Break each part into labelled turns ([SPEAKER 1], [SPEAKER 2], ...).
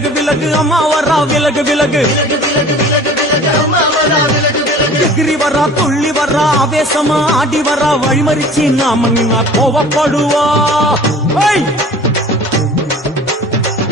[SPEAKER 1] விலகு விலகு அம்மா வரா விலகு விலகு. எகிரி வரா துள்ளி வரா ஆவேசமா ஆடி வரா வழிமறிச்சு நாம நின்னா கோவப்படுவா.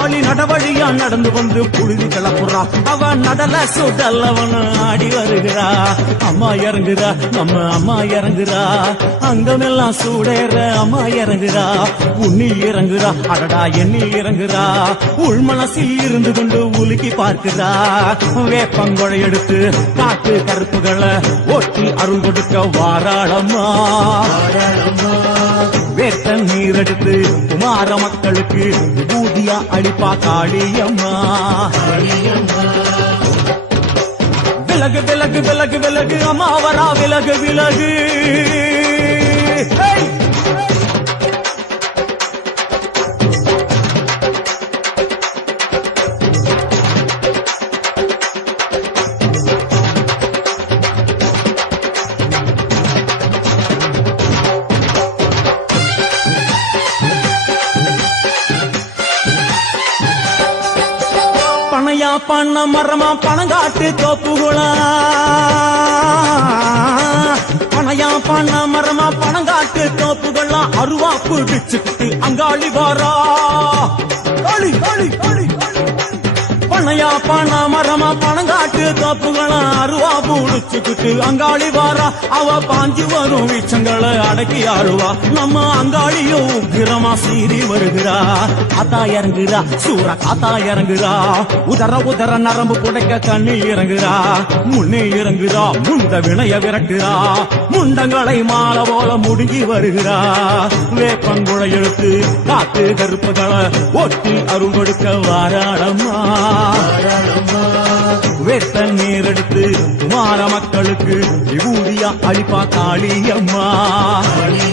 [SPEAKER 1] காளி நடவழியா நடந்து வந்து புழுதி கிளப்புறா. அவ நடல சுடல் அவன் ஆடி வருகிறா. அம்மா இறங்குறா நம்ம அம்மா இறங்குறா அங்கமெல்லாம் சூடேற அம்மா இறங்குறா உன்னி இறங்குறா அடடா எண்ணி இறங்குறா உள்மனசில் இருந்து கொண்டு உலுக்கி பார்க்கிறா வேப்பங்கொழை எடுத்து காட்டு கருப்புகளை ஒட்டி அருள் கொடுக்க வாராளம்மா. வேட்ட நீரெடுத்து குமார மக்களுக்கு விபூதியா அடிப்பா காளியம்மா. விலகு விலகு விலகு விலகு அம்மாவரா விலகு விலகு. பண்ண மரமா பணங்காட்டு தோப்புகுளா? பணையா பண்ண மரமா பணங்காட்டு தோப்புகளா? அருவா புடிச்சுக்கிட்டு அங்காளி வாரா. பனையா பண மரமா பணங்காட்டு தப்புகளா அருவா புடிச்சுக்கிட்டு அங்காளி வாரா. அவ பாஞ்சு வரும் வீச்சங்களை அடக்கி ஆடுவா நம்ம அங்காளியும் உக்கிரமா சீறி வருகிறா. காத்தா இறங்குறா சூற காத்தா இறங்குறா. உதர உதர நரம்பு புடைக்க தண்ணி இறங்குறா. முன்னே இறங்குறா முந்த வினைய விரட்டுறா. முண்டங்களை மாலை போல முடுங்கி வருகிறா. வேப்பங்குழை எழுத்து காத்து கருப்புகளை ஒட்டி அருள் கொடுக்க வாராளம்மா. மக்களுக்கு விபூதியா அழிப்பா காளியம்மா அழி,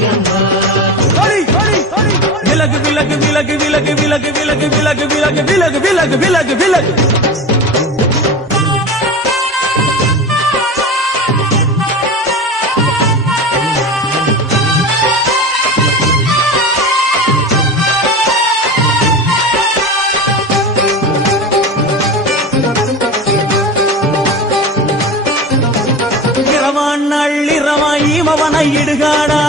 [SPEAKER 1] அழி, விலகு விலகு விலகு விலகு விலகு விலகு விலகு விலகு விலகு விலகு விலகு விலகு மவனை இடுகாடா.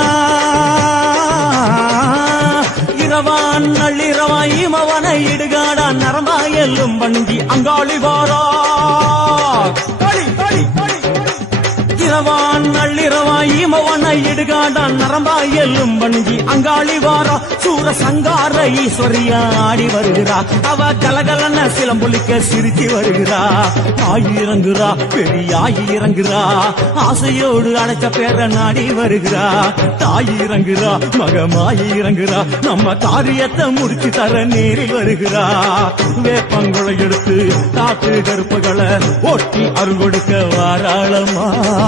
[SPEAKER 1] இரவான் நள்ளிரவாய் மவனை இடுகாடா. நரம்பாயலும் வண்டி அங்காளி வாரா நள்ளிரவான் நள்ளிரவா ஈமவனை இடுகாடான் நரம்பா எல்லும் வணங்கி அங்காளி வாரா சூர சங்கார ஈஸ்வரியா ஆடி வருகிறா. அவ கலகலன சிலம்புலிக்க சிரித்து வருகிறா. தாய் இறங்குறா பெரியாய் இறங்குறா. ஆசையோடு அழைச்ச பேர நாடி வருகிறா. தாய் இறங்குறா மகமாய் இறங்குறா. நம்ம காரியத்தை முடிச்சு தர நேரில் வருகிறா. வேப்பங்குளை எடுத்து காத்து கருப்புகளை ஒட்டி அருள் கொடுக்க வாராளமா